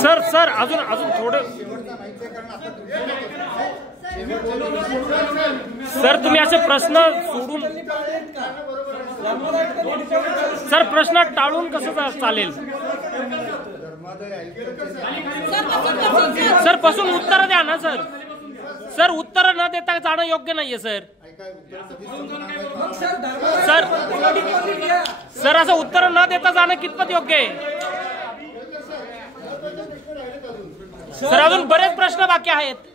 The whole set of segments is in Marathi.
सर सर अजून अजून थोडं सर तुम्ही असे प्रश्न सोडून सर प्रश्न टाळून कसं चालेल सर पासून उत्तर द्या ना सर सर उत्तर न देता जाणं योग्य नाहीये सर सर सर असं उत्तर न देता जाणं कितपत योग्य आहे सर अजून बरेच प्रश्न बाकी आहेत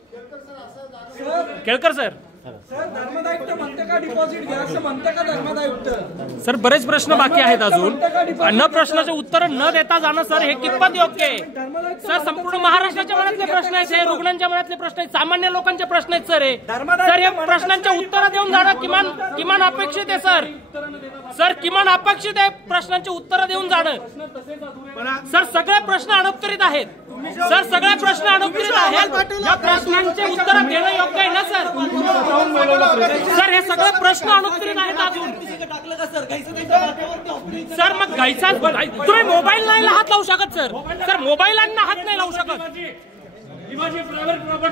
केळकर सर धर्मादायुक्त म्हणते का डिपॉझिट घ्या असं म्हणते का धर्मादायुक्त सर बरेच प्रश्न बाकी आहेत अजून न प्रश्नाचे उत्तर न देता जाणं सर हे कितपत योग्य आहे सर संपूर्ण महाराष्ट्राच्या मनातले प्रश्न आहेत हे रुग्णांच्या मनातले प्रश्न आहेत सामान्य लोकांचे प्रश्न आहेत सर हे सर या प्रश्नांचे उत्तर देऊन जाणं किमान अपेक्षित आहे सर सर किमान अपेक्षित आहे प्रश्नांचे उत्तर देऊन जाणं सर सगळे प्रश्न अनुत्तरित आहेत सर सगळे प्रश्न अनुत्तरित आहेत या प्रश्नांचे उत्तर देणं योग्य आहे ना सर सर हे सगळे प्रश्न अनुत्तरित आहेत अजून सर मग घ्यायचा तुम्ही मोबाईल नाही हात लावू शकत सर सर मोबाईलांना हात नाही लावू शकत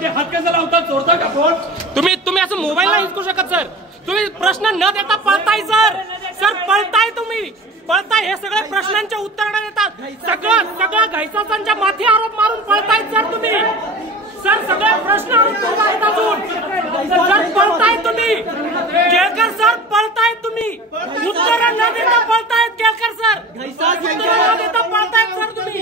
हात कसा लावता चोरता का फोन तुम्ही असं मोबाईल नाही हिसकू शकत सर तुम्ही प्रश्न न देता पळताय सर सर पळताय तुम्ही पळताय हे सगळे प्रश्नांचे उत्तर न देतात सगळं घायसांच्या माथी आरोप मारून पळताय सर तुम्ही सर सगळे प्रश्न उत्तर आहेत अजून सर पळताय तुम्ही केळकर सर पळताय तुम्ही उत्तर न देता पळतायत केळकर सर उत्तर न देता पळतायत सर तुम्ही